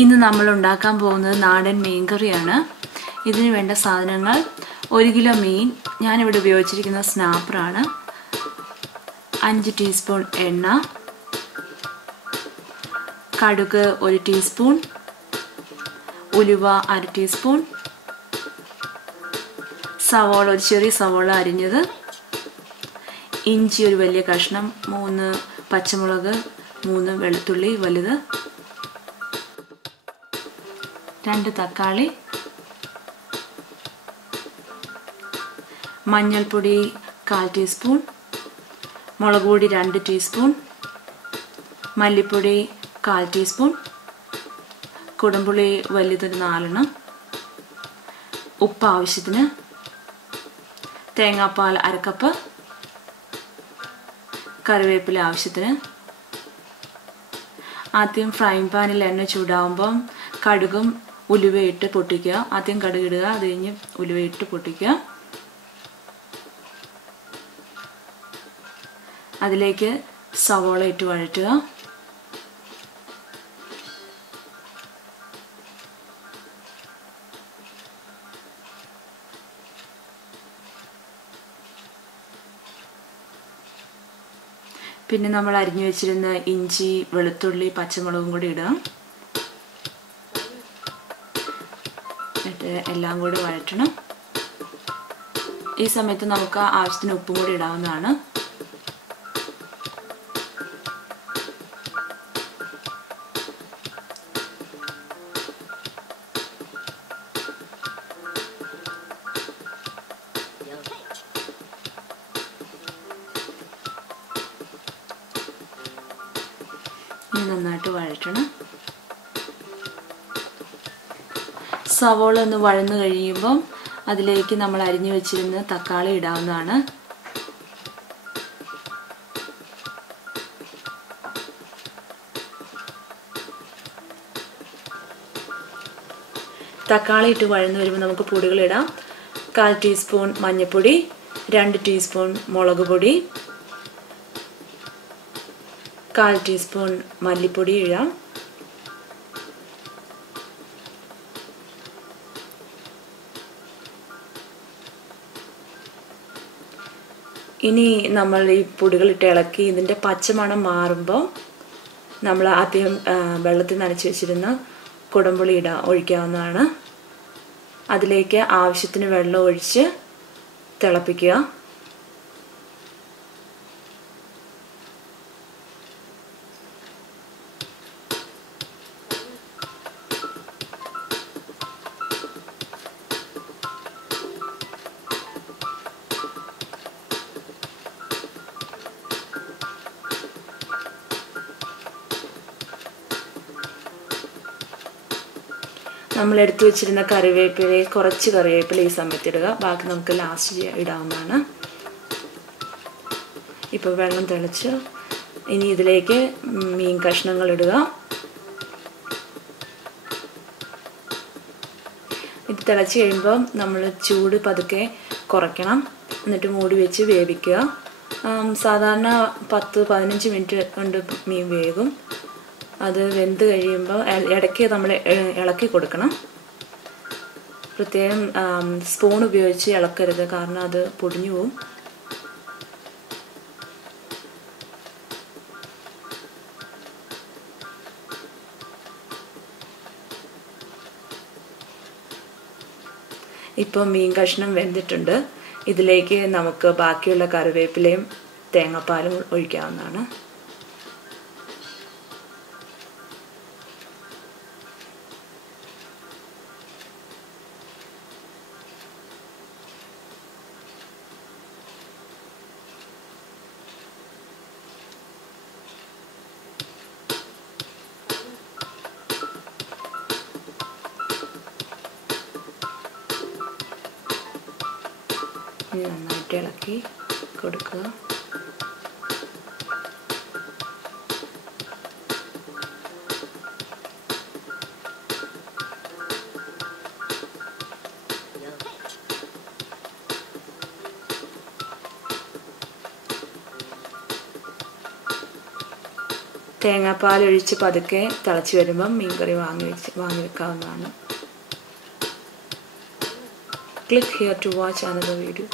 ഇന്ന് നമ്മൾ ഉണ്ടാക്കാൻ പോകുന്നത് നാടൻ മീൻ കറിയാണ്. ഇതിനു വേണ്ട സാധനങ്ങൾ: 1 കിലോ മീൻ, ഞാനിവിടെ ഉപയോഗിച്ചിരിക്കുന്ന സ്നാപ്പറാണ്, 5 ടീസ്പൂൺ എണ്ണ, കടുക് 1 ടീസ്പൂൺ, ഉലുവ 1/2 ടീസ്പൂൺ, സവോള, ഒരു ചെറിയ സവോള അരിഞ്ഞത്, ഇഞ്ചി ഒരു വലിയ കഷ്ണം, 3 പച്ചമുളക്, 3 വെളുത്തുള്ളി വലുത്, 2 തക്കാളി, മഞ്ഞൾപ്പൊടി 1/4 ടീസ്പൂൺ, മുളക് പൊടി 2 ടീസ്പൂൺ, മല്ലിപ്പൊടി 1/4 ടീസ്പൂൺ, കുടംപുളി വലുതൊരു 4, ഉപ്പ് ആവശ്യത്തിന്, തേങ്ങാപ്പാൽ 1/2 കപ്പ്, കറിവേപ്പില ആവശ്യത്തിന്. ആദ്യം ഫ്രൈങ് പാനിൽ എണ്ണ ചൂടാകുമ്പം കടുകും ഉലുവയിട്ട് പൊട്ടിക്കുക. ആദ്യം കടുക് ഇടുക, അത് കഴിഞ്ഞ് ഉലുവയിട്ട് പൊട്ടിക്കുക. അതിലേക്ക് സവോള ഇട്ട് വഴറ്റുക. പിന്നെ നമ്മൾ അരിഞ്ഞു വെച്ചിരുന്ന ഇഞ്ചി, വെളുത്തുള്ളി, പച്ചമുളകും കൂടി ഇടുക. എന്നിട്ട് എല്ലാം കൂടി വഴറ്റണം. ഈ സമയത്ത് നമുക്ക് ആവശ്യത്തിന് ഉപ്പും കൂടി ഇടാവുന്നതാണ്. ഇനി നന്നായിട്ട് വഴറ്റണം. സവോള ഒന്ന് വഴന്നു കഴിയുമ്പം അതിലേക്ക് നമ്മൾ അരിഞ്ഞു വെച്ചിരുന്ന തക്കാളി ഇടാവുന്നതാണ്. തക്കാളി ഇട്ട് വഴന്നു വരുമ്പോൾ നമുക്ക് പൊടികളിടാം. 1/4 ടീസ്പൂൺ മഞ്ഞൾപ്പൊടി, 2 ടീസ്പൂൺ മുളക് പൊടി, 1/4 ടീസ്പൂൺ മല്ലിപ്പൊടി ഇടാം. ഇനി നമ്മൾ ഈ പൊടികളിട്ട് ഇളക്കി ഇതിൻ്റെ പച്ചമണം മാറുമ്പോൾ നമ്മൾ ആദ്യം വെള്ളത്തിൽ നനച്ച് വെച്ചിരുന്ന കുടംപുളി ഒഴിക്കാവുന്നതാണ്. അതിലേക്ക് ആവശ്യത്തിന് വെള്ളം ഒഴിച്ച് തിളപ്പിക്കുക. നമ്മൾ എടുത്തു വെച്ചിരുന്ന കുറച്ച് കറിവേപ്പില ഈ സമയത്ത് ഇടുക. ബാക്കി നമുക്ക് ലാസ്റ്റ് ഇടാവുന്നതാണ്. ഇപ്പോൾ വെള്ളം തിളച്ച് ഇനി ഇതിലേക്ക് മീൻ കഷ്ണങ്ങൾ ഇടുക. ഇത് തിളച്ച് കഴിയുമ്പോൾ നമ്മൾ ചൂട് പതുക്കെ കുറയ്ക്കണം. എന്നിട്ട് മൂടി വെച്ച് വേവിക്കുക. സാധാരണ 10-15 മിനിറ്റ് കൊണ്ട് മീൻ വേകും. അത് വെന്ത് കഴിയുമ്പോൾ ഇടയ്ക്ക് നമ്മൾ ഇളക്കി കൊടുക്കണം. പ്രത്യേകം സ്പൂൺ ഉപയോഗിച്ച് ഇളക്കരുത്, കാരണം അത് പൊടിഞ്ഞു പോവും. ഇപ്പോൾ മീൻ കഷ്ണം വെന്തിട്ടുണ്ട്. ഇതിലേക്ക് നമുക്ക് ബാക്കിയുള്ള കറിവേപ്പിലയും തേങ്ങാപ്പാലും ഒഴിക്കാവുന്നതാണ്. നന്നായിട്ട് ഇളക്കി കൊടുക്കുക. തേങ്ങാപ്പാൽ ഒഴിച്ച് പതുക്കെ തിളച്ച് വരുമ്പം മീൻകറി വാങ്ങി വെക്കാവുന്നതാണ്. Click here to watch another video.